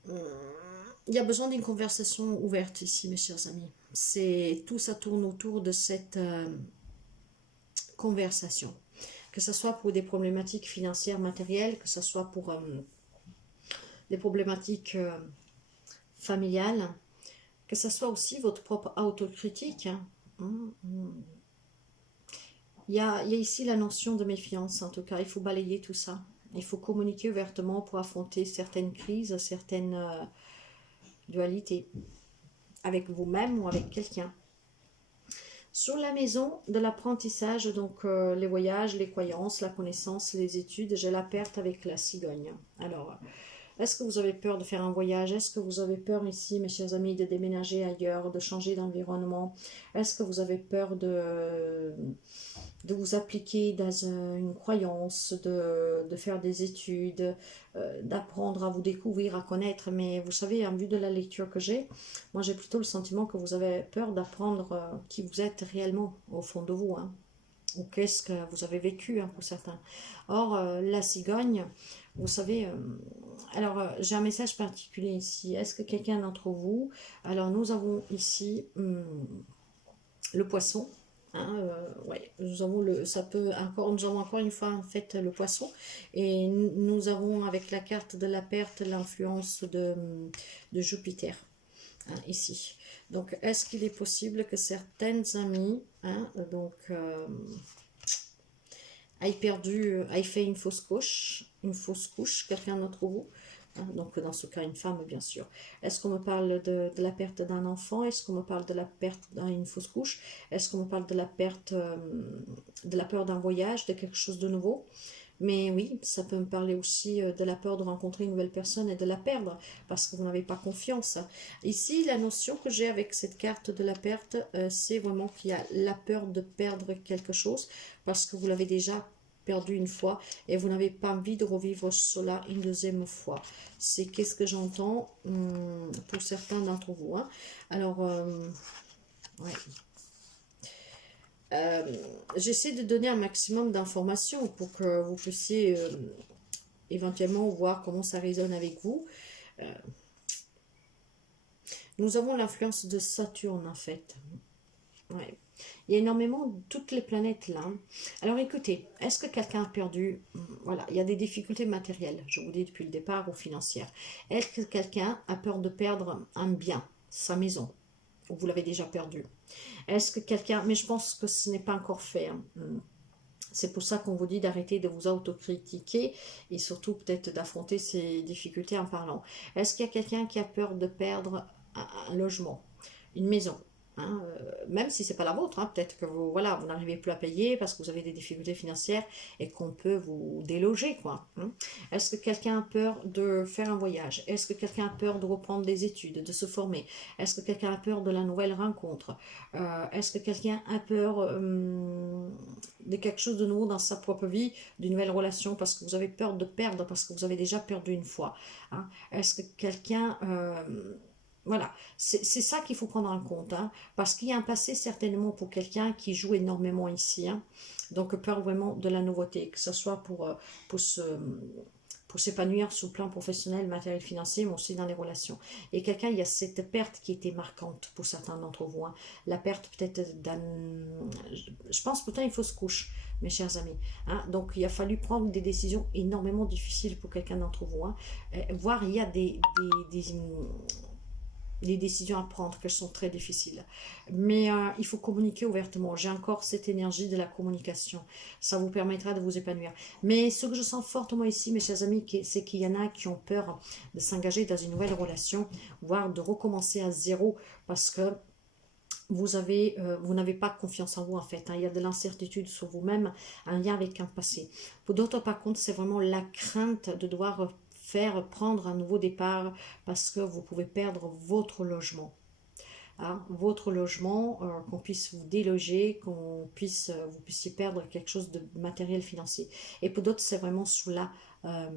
il y a besoin d'une conversation ouverte ici, mes chers amis. Tout ça tourne autour de cette conversation. Que ce soit pour des problématiques financières, matérielles, que ce soit pour des problématiques familiales, que ce soit aussi votre propre autocritique. Hein. Il y a ici la notion de méfiance, en tout cas, il faut balayer tout ça. Il faut communiquer ouvertement pour affronter certaines crises, certaines dualités, avec vous-même ou avec quelqu'un. Sur la maison de l'apprentissage, donc les voyages, les croyances, la connaissance, les études, j'ai la perte avec la cigogne. Alors, est-ce que vous avez peur de faire un voyage? Est-ce que vous avez peur ici, mes chers amis, de déménager ailleurs, de changer d'environnement? Est-ce que vous avez peur de vous appliquer dans une croyance, de faire des études, d'apprendre à vous découvrir, à connaître? Mais vous savez, en vue de la lecture que j'ai, moi j'ai plutôt le sentiment que vous avez peur d'apprendre qui vous êtes réellement au fond de vous. Hein. ou qu'est-ce que vous avez vécu hein, pour certains. Or, la cigogne, vous savez, alors j'ai un message particulier ici. Est-ce que quelqu'un d'entre vous, alors nous avons ici le poisson. Hein, ouais, nous avons nous avons encore une fois en fait le poisson et nous avons avec la carte de la perte l'influence de Jupiter hein, ici. Donc, est-ce qu'il est possible que certaines amies, hein, donc aient fait une fausse couche, quelqu'un d'entre vous, hein, donc dans ce cas une femme bien sûr. Est-ce qu'on me parle de la perte d'un enfant? Est-ce qu'on me parle de la perte d'une fausse couche? Est-ce qu'on me parle de la perte, de la peur d'un voyage, de quelque chose de nouveau? Mais oui, ça peut me parler aussi de la peur de rencontrer une nouvelle personne et de la perdre parce que vous n'avez pas confiance. Ici, la notion que j'ai avec cette carte de la perte, c'est vraiment qu'il y a la peur de perdre quelque chose parce que vous l'avez déjà perdu une fois et vous n'avez pas envie de revivre cela une deuxième fois. C'est qu'est-ce que j'entends pour certains d'entre vous. Hein. Alors, ouais. J'essaie de donner un maximum d'informations pour que vous puissiez éventuellement voir comment ça résonne avec vous. Nous avons l'influence de Saturne en fait. Ouais. Il y a énormément de toutes les planètes là. Alors écoutez, est-ce que quelqu'un a perdu, voilà, il y a des difficultés matérielles, je vous dis depuis le départ, ou financières. Est-ce que quelqu'un a peur de perdre un bien, sa maison, ou vous l'avez déjà perdu? Est-ce que quelqu'un, mais je pense que ce n'est pas encore fait. Hein. C'est pour ça qu'on vous dit d'arrêter de vous autocritiquer et surtout peut-être d'affronter ces difficultés en parlant. Est-ce qu'il y a quelqu'un qui a peur de perdre un logement, une maison? Hein, même si c'est pas la vôtre, hein, peut-être que vous, voilà, vous n'arrivez plus à payer parce que vous avez des difficultés financières et qu'on peut vous déloger, quoi. Hein. Est-ce que quelqu'un a peur de faire un voyage? Est-ce que quelqu'un a peur de reprendre des études, de se former? Est-ce que quelqu'un a peur de la nouvelle rencontre? Est-ce que quelqu'un a peur de quelque chose de nouveau dans sa propre vie, d'une nouvelle relation parce que vous avez peur de perdre, parce que vous avez déjà perdu une fois? Hein. Est-ce que quelqu'un voilà, c'est ça qu'il faut prendre en compte, hein, parce qu'il y a un passé certainement pour quelqu'un qui joue énormément ici, hein, donc peur vraiment de la nouveauté, que ce soit pour se, pour s'épanouir sur le plan professionnel, matériel, financier, mais aussi dans les relations. Et quelqu'un, il y a cette perte qui était marquante pour certains d'entre vous, hein, la perte peut-être d'un, je pense pourtant une fausse couche, mes chers amis, hein, donc il a fallu prendre des décisions énormément difficiles pour quelqu'un d'entre vous, hein, voire il y a des décisions à prendre, qu'elles sont très difficiles. Mais il faut communiquer ouvertement. J'ai encore cette énergie de la communication. Ça vous permettra de vous épanouir. Mais ce que je sens fortement ici, mes chers amis, c'est qu'il y en a qui ont peur de s'engager dans une nouvelle relation, voire de recommencer à zéro, parce que vous n'avez pas confiance en vous en fait. Hein. Il y a de l'incertitude sur vous-même, un lien avec un passé. Pour d'autres, par contre, c'est vraiment la crainte de devoir prendre un nouveau départ parce que vous pouvez perdre votre logement. Hein, votre logement, qu'on puisse vous déloger, vous puissiez perdre quelque chose de matériel financier. Et pour d'autres, c'est vraiment sous un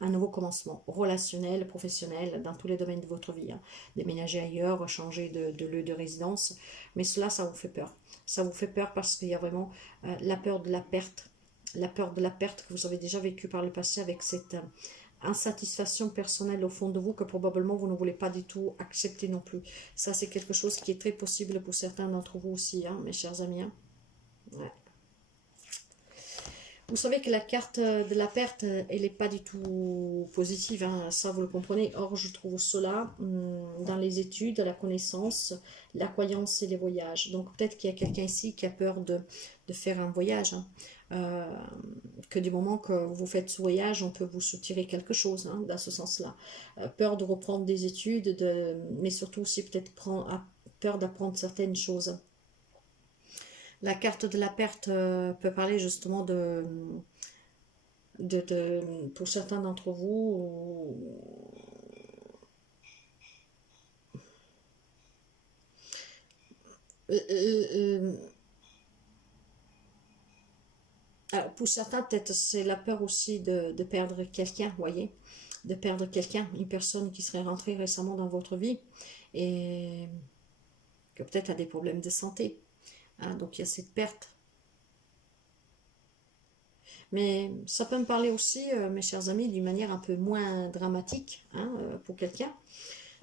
nouveau commencement relationnel, professionnel, dans tous les domaines de votre vie. Hein. Déménager ailleurs, changer de lieu de résidence. Mais cela, ça vous fait peur. Ça vous fait peur parce qu'il y a vraiment la peur de la perte. La peur de la perte que vous avez déjà vécue par le passé avec cette insatisfaction personnelle au fond de vous que probablement vous ne voulez pas du tout accepter non plus. Ça, c'est quelque chose qui est très possible pour certains d'entre vous aussi, hein, mes chers amis. Hein. Ouais. Vous savez que la carte de la perte, elle n'est pas du tout positive, hein, ça vous le comprenez. Or, je trouve cela dans les études, la connaissance, la croyance et les voyages. Donc, peut-être qu'il y a quelqu'un ici qui a peur de faire un voyage. Hein. Que du moment que vous faites ce voyage, on peut vous soutirer quelque chose hein, dans ce sens-là. Peur de reprendre des études, mais surtout aussi peut-être peur d'apprendre certaines choses. La carte de la perte peut parler justement pour certains d'entre vous, alors pour certains peut-être c'est la peur aussi de perdre quelqu'un, vous voyez, de perdre quelqu'un, une personne qui serait rentrée récemment dans votre vie et que peut-être a des problèmes de santé. Hein, donc il y a cette perte. Mais ça peut me parler aussi, mes chers amis, d'une manière un peu moins dramatique, hein, pour quelqu'un.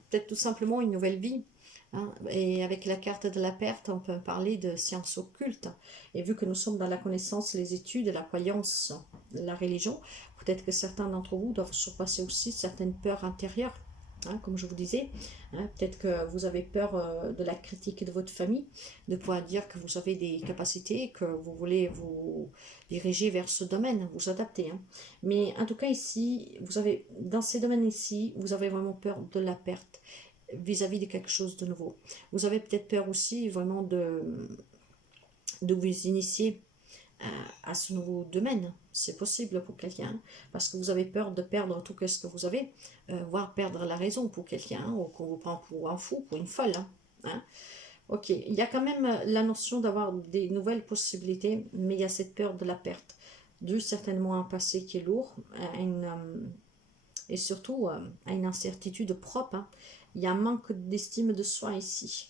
Peut-être tout simplement une nouvelle vie. Hein. Et avec la carte de la perte, on peut parler de sciences occultes. Et vu que nous sommes dans la connaissance, les études, la croyance, la religion, peut-être que certains d'entre vous doivent surpasser aussi certaines peurs intérieures. Hein, comme je vous disais, hein, peut-être que vous avez peur de la critique de votre famille, de pouvoir dire que vous avez des capacités, que vous voulez vous diriger vers ce domaine, vous adapter. Hein. Mais en tout cas ici, vous avez, dans ces domaines ici, vous avez vraiment peur de la perte vis-à-vis de quelque chose de nouveau. Vous avez peut-être peur aussi vraiment de vous initier à ce nouveau domaine. C'est possible pour quelqu'un, parce que vous avez peur de perdre tout ce que vous avez, voire perdre la raison pour quelqu'un, ou qu'on vous prend pour un fou, pour une folle. Hein. Ok, il y a quand même la notion d'avoir des nouvelles possibilités, mais il y a cette peur de la perte, dû certainement à un passé qui est lourd, à et surtout à une incertitude propre. Hein. Il y a un manque d'estime de soi ici.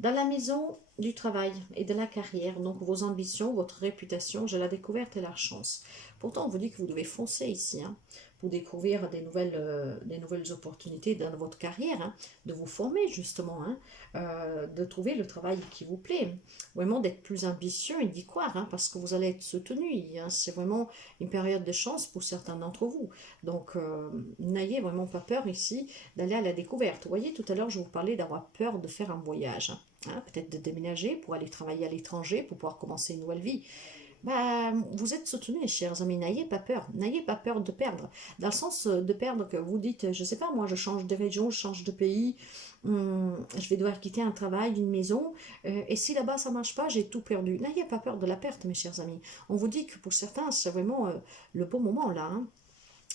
Dans la maison du travail et de la carrière, donc vos ambitions, votre réputation, j'ai la découverte et la chance. Pourtant, on vous dit que vous devez foncer ici, hein, pour découvrir des nouvelles opportunités dans votre carrière, hein, de vous former justement, hein, de trouver le travail qui vous plaît, vraiment d'être plus ambitieux et d'y croire, hein, parce que vous allez être soutenu. Hein, c'est vraiment une période de chance pour certains d'entre vous. Donc, n'ayez vraiment pas peur ici d'aller à la découverte. Vous voyez, tout à l'heure, je vous parlais d'avoir peur de faire un voyage. Hein, peut-être de déménager pour aller travailler à l'étranger, pour pouvoir commencer une nouvelle vie. Bah, vous êtes soutenus, chers amis, n'ayez pas peur de perdre, dans le sens de perdre que vous dites, je sais pas, moi je change de région, je change de pays, je vais devoir quitter un travail, une maison, et si là-bas ça marche pas, j'ai tout perdu. N'ayez pas peur de la perte, mes chers amis. On vous dit que pour certains, c'est vraiment le bon moment là, hein.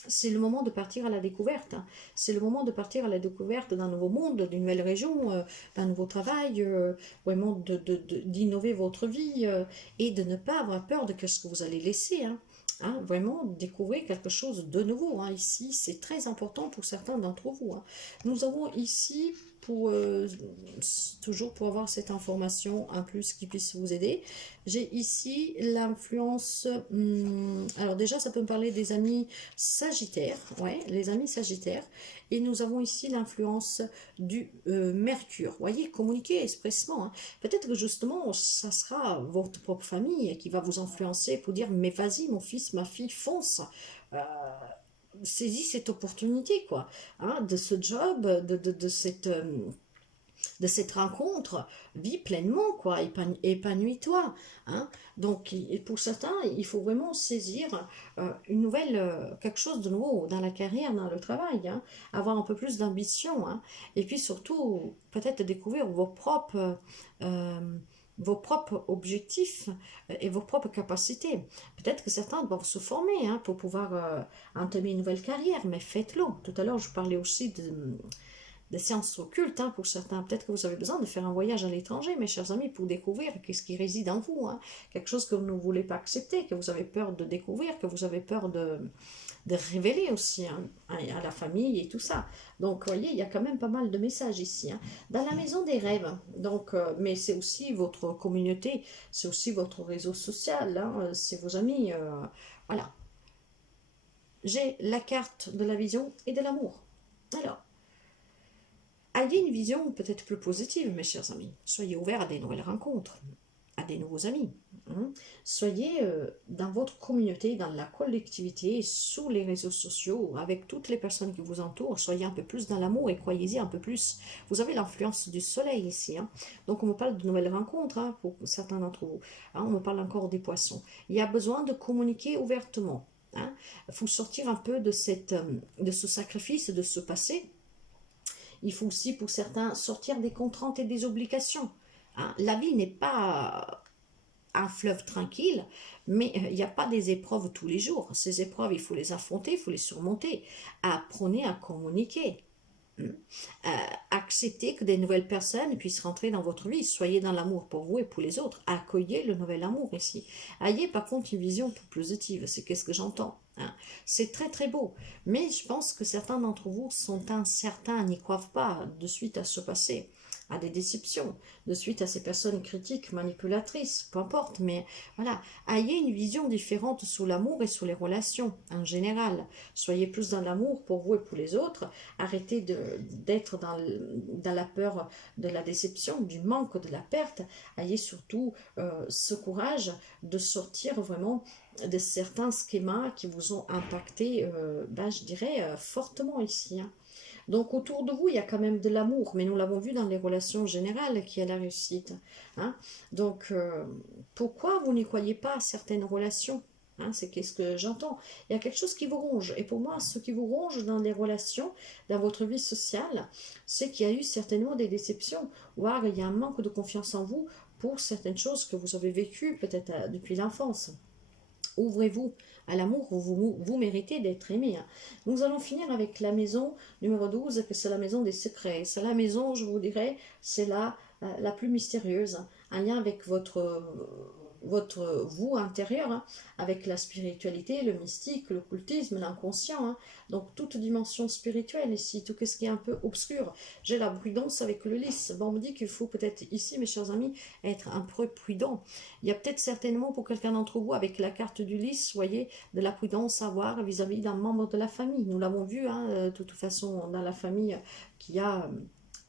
C'est le moment de partir à la découverte. Hein. C'est le moment de partir à la découverte d'un nouveau monde, d'une nouvelle région, d'un nouveau travail, vraiment d'innover votre vie et de ne pas avoir peur de ce que vous allez laisser. Hein. Hein, vraiment découvrir quelque chose de nouveau. Hein. Ici, c'est très important pour certains d'entre vous. Hein. Nous avons ici, pour, toujours pour avoir cette information en plus qui puisse vous aider, j'ai ici l'influence. Alors déjà, ça peut me parler des amis Sagittaire, ouais, les amis Sagittaires. Et nous avons ici l'influence du Mercure. Vous voyez, communiquer expressément. Hein. Peut-être que justement, ça sera votre propre famille qui va vous influencer pour dire, mais vas-y, mon fils, ma fille, fonce. Euh, Saisis cette opportunité, quoi. Hein, de ce job, de cette rencontre, vis pleinement, quoi, épanouis-toi. Hein. Donc, et pour certains, il faut vraiment saisir une nouvelle, quelque chose de nouveau dans la carrière, dans le travail, hein. Avoir un peu plus d'ambition, hein. Et puis surtout, peut-être découvrir vos propres objectifs et vos propres capacités. Peut-être que certains doivent se former hein, pour pouvoir entamer une nouvelle carrière, mais faites-le. Tout à l'heure, je parlais aussi des séances occultes hein, pour certains. Peut-être que vous avez besoin de faire un voyage à l'étranger, mes chers amis, pour découvrir qu'est-ce qui réside en vous. Hein. Quelque chose que vous ne voulez pas accepter, que vous avez peur de découvrir, que vous avez peur de révéler aussi hein, à la famille et tout ça. Donc, vous voyez, il y a quand même pas mal de messages ici. Hein. Dans la maison des rêves, donc, mais c'est aussi votre communauté, c'est aussi votre réseau social, hein, c'est vos amis. Voilà. J'ai la carte de la vision et de l'amour. Alors, ayez une vision peut-être plus positive, mes chers amis. Soyez ouverts à des nouvelles rencontres, à des nouveaux amis. Hein. Soyez dans votre communauté, dans la collectivité, sous les réseaux sociaux, avec toutes les personnes qui vous entourent. Soyez un peu plus dans l'amour et croyez-y un peu plus. Vous avez l'influence du soleil ici. Hein. Donc, on me parle de nouvelles rencontres hein, pour certains d'entre vous. Hein, on me parle encore des poissons. Il y a besoin de communiquer ouvertement. Hein. Il faut sortir un peu de ce sacrifice, de ce passé. Il faut aussi, pour certains, sortir des contraintes et des obligations. Hein. La vie n'est pas un fleuve tranquille, mais il n'y a pas des épreuves tous les jours. Ces épreuves, il faut les affronter, il faut les surmonter. Apprenez à communiquer. Acceptez que des nouvelles personnes puissent rentrer dans votre vie. Soyez dans l'amour pour vous et pour les autres. Accueillez le nouvel amour ici. Ayez par contre une vision plus positive. C'est qu'est-ce que j'entends. Hein. C'est très très beau. Mais je pense que certains d'entre vous sont incertains, n'y croient pas de suite à ce passé. à des déceptions, de suite à ces personnes critiques, manipulatrices, peu importe, mais voilà, ayez une vision différente sur l'amour et sur les relations en général. Soyez plus dans l'amour pour vous et pour les autres, arrêtez d'être dans la peur de la déception, du manque, de la perte, ayez surtout ce courage de sortir vraiment de certains schémas qui vous ont impacté, je dirais, fortement ici, hein. Donc autour de vous, il y a quand même de l'amour, mais nous l'avons vu dans les relations générales qui est la réussite, hein. Donc pourquoi vous n'y croyez pas à certaines relations, hein? C'est qu'est-ce que j'entends. Il y a quelque chose qui vous ronge. Et pour moi, ce qui vous ronge dans les relations, dans votre vie sociale, c'est qu'il y a eu certainement des déceptions, voire il y a un manque de confiance en vous pour certaines choses que vous avez vécues peut-être depuis l'enfance. Ouvrez-vous à l'amour, vous méritez d'être aimé, hein. Nous allons finir avec la maison numéro 12, que c'est la maison des secrets. C'est la maison, je vous dirais, c'est la plus mystérieuse, un lien avec votre vous intérieur, hein, avec la spiritualité, le mystique, l'occultisme, l'inconscient, hein. Donc toute dimension spirituelle ici, tout ce qui est un peu obscur. J'ai la prudence avec le lys. Bon, on me dit qu'il faut peut-être ici, mes chers amis, être un peu prudent. Il y a peut-être certainement pour quelqu'un d'entre vous avec la carte du lys, voyez, de la prudence à avoir vis-à-vis d'un membre de la famille. Nous l'avons vu, hein, de toute façon, dans la famille qui a...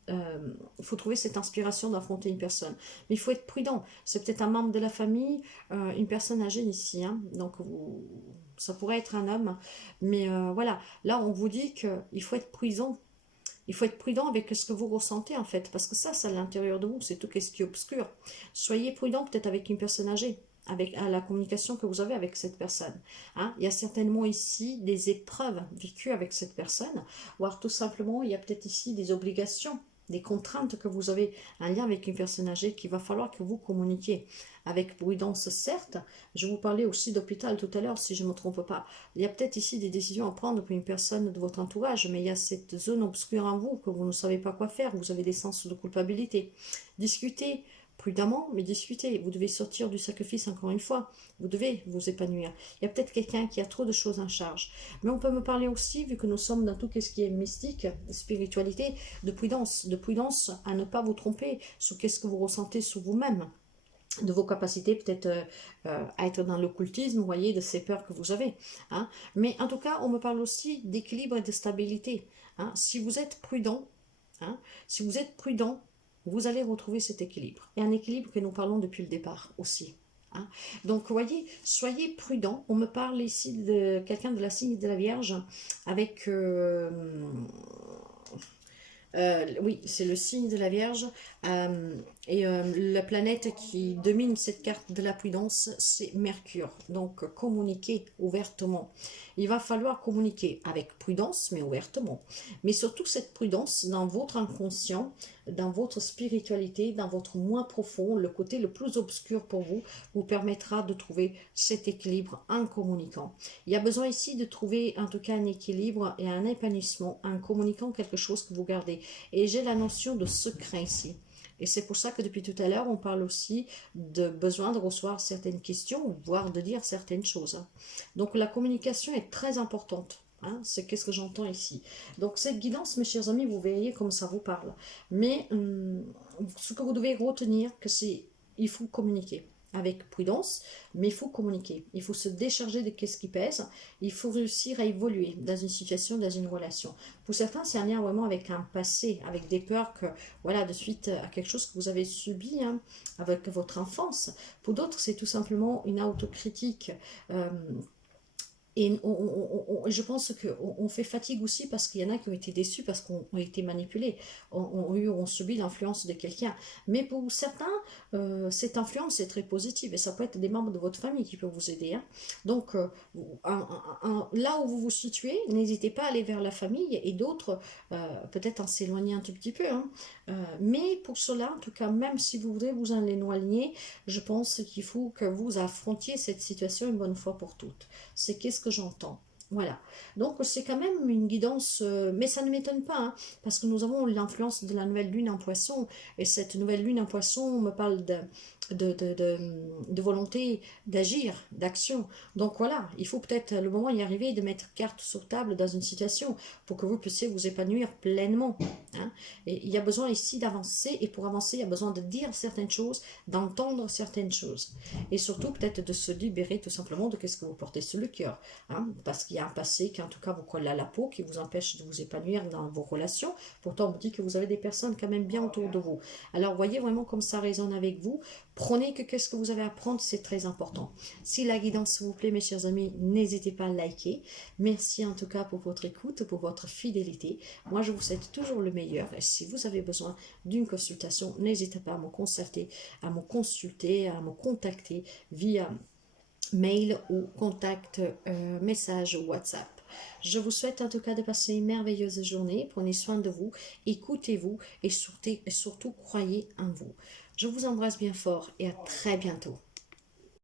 il faut trouver cette inspiration d'affronter une personne. Mais il faut être prudent. C'est peut-être un membre de la famille, une personne âgée ici, hein. Donc ça pourrait être un homme. Mais voilà, là on vous dit qu'il faut être prudent. Il faut être prudent avec ce que vous ressentez en fait. Parce que ça, c'est à l'intérieur de vous. C'est tout ce qui est obscur. Soyez prudent peut-être avec une personne âgée, avec la communication que vous avez avec cette personne, hein. Il y a certainement ici des épreuves vécues avec cette personne, voire tout simplement, il y a peut-être ici des obligations, des contraintes que vous avez, un lien avec une personne âgée qu'il va falloir que vous communiquiez. Avec prudence, certes. Je vous parlais aussi d'hôpital tout à l'heure, si je ne me trompe pas. Il y a peut-être ici des décisions à prendre pour une personne de votre entourage, mais il y a cette zone obscure en vous que vous ne savez pas quoi faire. Vous avez des sens de culpabilité. Discutez prudemment, mais discutez. Vous devez sortir du sacrifice encore une fois. Vous devez vous épanouir. Il y a peut-être quelqu'un qui a trop de choses en charge. Mais on peut me parler aussi, vu que nous sommes dans tout ce qui est mystique, spiritualité, de prudence à ne pas vous tromper sur ce que vous ressentez sur vous-même, de vos capacités peut-être à être dans l'occultisme, vous voyez, de ces peurs que vous avez, hein. Mais en tout cas, on me parle aussi d'équilibre et de stabilité, hein. Si vous êtes prudent, hein, si vous êtes prudent, vous allez retrouver cet équilibre. Et un équilibre que nous parlons depuis le départ aussi, hein. Donc, vous voyez, soyez prudent. On me parle ici de quelqu'un de la signe de la Vierge avec... oui, c'est le signe de la Vierge. La planète qui domine cette carte de la prudence, c'est Mercure. Donc, communiquez ouvertement. Il va falloir communiquer avec prudence, mais ouvertement. Mais surtout, cette prudence dans votre inconscient, dans votre spiritualité, dans votre moi profond, le côté le plus obscur pour vous, vous permettra de trouver cet équilibre en communiquant. Il y a besoin ici de trouver en tout cas un équilibre et un épanouissement en communiquant quelque chose que vous gardez. Et j'ai la notion de secret ici. Et c'est pour ça que depuis tout à l'heure, on parle aussi de besoin de recevoir certaines questions, voire de dire certaines choses, hein. Donc la communication est très importante, hein, c'est qu'est-ce que j'entends ici. Donc cette guidance, mes chers amis, vous verriez comme ça vous parle. Mais ce que vous devez retenir, que c'est, il faut communiquer avec prudence, mais il faut communiquer. Il faut se décharger de ce qui pèse. Il faut réussir à évoluer dans une situation, dans une relation. Pour certains, c'est un lien vraiment avec un passé, avec des peurs que, voilà, de suite à quelque chose que vous avez subi, hein, avec votre enfance. Pour d'autres, c'est tout simplement une autocritique. Et je pense qu'on fait fatigue aussi parce qu'il y en a qui ont été déçus parce qu'on a été manipulés, ont subi l'influence de quelqu'un. Mais pour certains, cette influence est très positive et ça peut être des membres de votre famille qui peuvent vous aider, hein. Donc, là où vous vous situez, n'hésitez pas à aller vers la famille et d'autres, peut-être en s'éloigner un tout petit peu, hein. Mais pour cela, en tout cas, même si vous voudrez vous en éloigner, je pense qu'il faut que vous affrontiez cette situation une bonne fois pour toutes. C'est qu'est-ce que j'entends. Voilà, donc c'est quand même une guidance, mais ça ne m'étonne pas, hein, parce que nous avons l'influence de la nouvelle lune en poisson, et cette nouvelle lune en poisson me parle de volonté d'agir, d'action. Donc voilà, il faut peut-être le moment y arriver de mettre carte sur table dans une situation pour que vous puissiez vous épanouir pleinement. Hein. Et il y a besoin ici d'avancer, et pour avancer, il y a besoin de dire certaines choses, d'entendre certaines choses, et surtout peut-être de se libérer tout simplement de ce que vous portez sur le cœur. Hein, parce qu'il y a un passé qui en tout cas vous colle à la peau, qui vous empêche de vous épanouir dans vos relations. Pourtant on vous dit que vous avez des personnes quand même bien autour de vous. Alors voyez vraiment comme ça résonne avec vous. Prenez que qu'est-ce que vous avez à prendre, c'est très important. Si la guidance vous plaît mes chers amis, n'hésitez pas à liker. Merci en tout cas pour votre écoute, pour votre fidélité. Moi je vous souhaite toujours le meilleur, et si vous avez besoin d'une consultation, n'hésitez pas à me consulter, à me contacter via mail ou contact message WhatsApp. Je vous souhaite en tout cas de passer une merveilleuse journée. Prenez soin de vous, écoutez-vous et surtout croyez en vous. Je vous embrasse bien fort et à très bientôt.